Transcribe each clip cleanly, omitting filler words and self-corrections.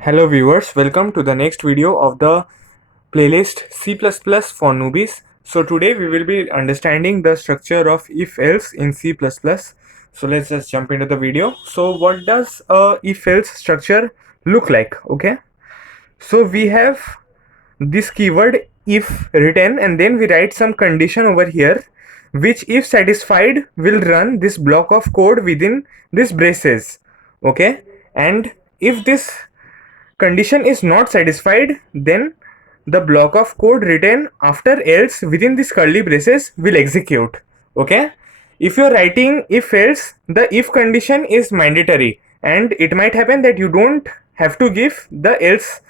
Hello viewers, welcome to the next video of the playlist C++ for noobies. So today we will be understanding the structure of if-else in C++. So let's just jump into the video. So what does a if-else structure look like? Okay, so we have this keyword if written, and then we write some condition over here, which if satisfied will run this block of code within this braces. Okay, and if this condition is not satisfied, then the block of code written after else within this curly braces will execute. Okay, if you're writing if else, the if condition is mandatory, and it might happen that you don't have to give the else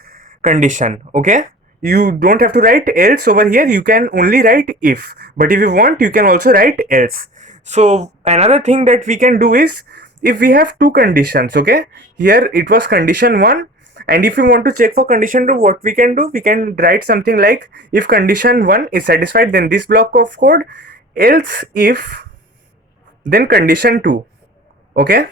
condition. Okay, you don't have to write else over here, you can only write if, but if you want you can also write else. So another thing that we can do is, if we have two conditions, okay, here it was condition 1, and if you want to check for condition 2, what we can do, we can write something like, if condition 1 is satisfied, then this block of code, else if, then condition 2. Okay,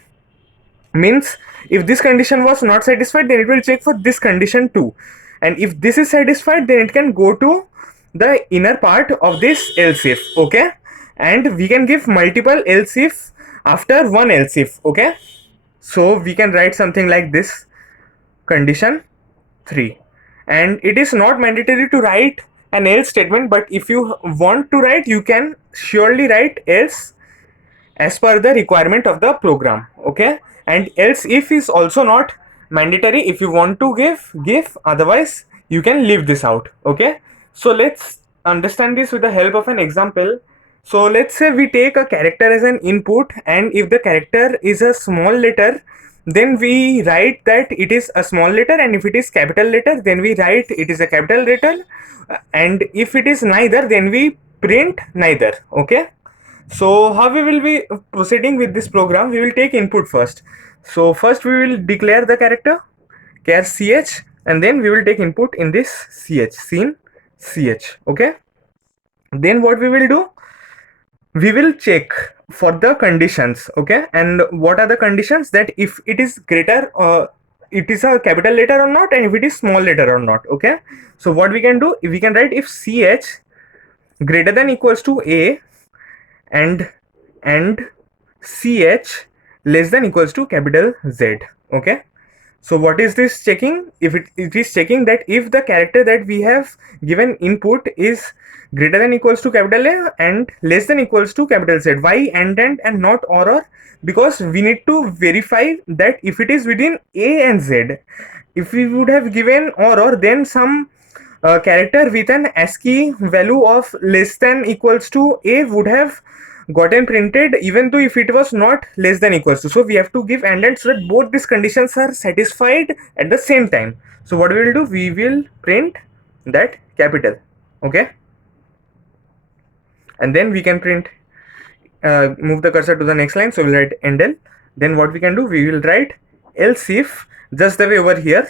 means if this condition was not satisfied, then it will check for this condition 2, and if this is satisfied, then it can go to the inner part of this else if. Okay, and we can give multiple else if after one else if. Okay, so we can write something like this, condition 3, and it is not mandatory to write an else statement, but if you want to write, you can surely write else as per the requirement of the program. Okay, and else if is also not mandatory. If you want to give, otherwise you can leave this out. Okay, so let's understand this with the help of an example. So let's say we take a character as an input, and if the character is a small letter, then we write that it is a small letter, and if it is capital letter, then we write it is a capital letter, and if it is neither, then we print neither. Okay, so how we will be proceeding with this program, we will take input first. So first we will declare the character char ch, and then we will take input in this ch, scene ch. Okay, then what we will do, we will check for the conditions. Okay, and what are the conditions, that if it is greater, it is a capital letter or not, and if it is small letter or not. Okay, so what we can do, we can write if ch greater than equals to a, and ch less than equals to capital Z. Okay, so what is this checking? If it is checking that if the character that we have given input is greater than equals to capital A and less than equals to capital Z. Why and not or? Because we need to verify that if it is within A and Z. If we would have given or, then some character with an ASCII value of less than equals to A would have gotten printed, even though if it was not less than equals to. So we have to give and so that both these conditions are satisfied at the same time. So what we will do, we will print that capital. Okay, and then we can print, move the cursor to the next line, so we'll write endl. Then what we can do, we will write else if, just the way over here,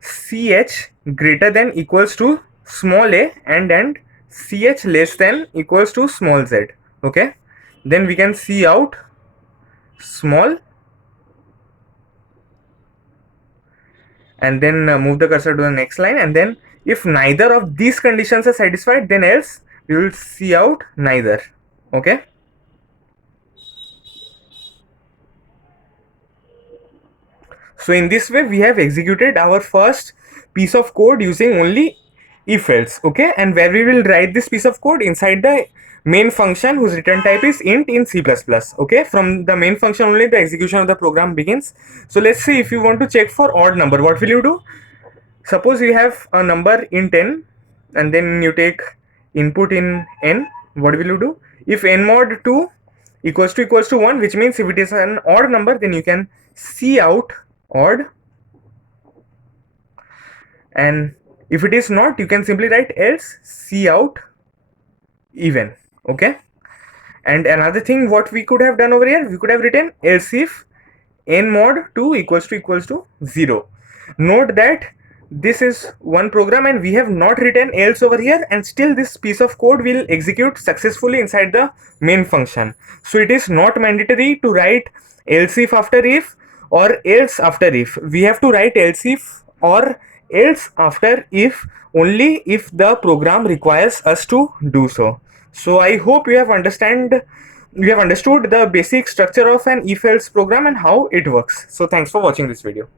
ch greater than equals to small a, and ch less than equals to small z. Okay, then we can see out small, and then move the cursor to the next line, and then if neither of these conditions are satisfied, then else we will see out neither. Okay, so in this way we have executed our first piece of code using only if else. Okay, and where we will write this piece of code inside the main function whose return type is int in C++. Okay, from the main function only the execution of the program begins. So let's see, if you want to check for odd number, what will you do? Suppose you have a number int n, and then you take input in n. What will you do? If n mod 2 equals to 1, which means if it is an odd number, then you can see out odd, and if it is not, you can simply write else see out even. Okay, and another thing what we could have done over here, we could have written else if n mod 2 equals to 0. Note that this is one program and we have not written else over here, and still this piece of code will execute successfully inside the main function. So it is not mandatory to write else if after if, or else after if. We have to write else if or else after if only if the program requires us to do so. So I hope you have understood the basic structure of an if else program and how it works. So thanks for watching this video.